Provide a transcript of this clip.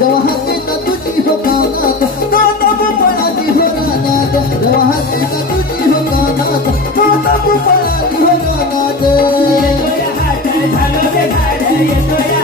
जवाहतीत तुझी हो कानात तोंड पळाली हो रानात जवाहतीत तुझी हो कानात तोंड पळाली हो रानात येतोय हात झालो ते झाड येतोय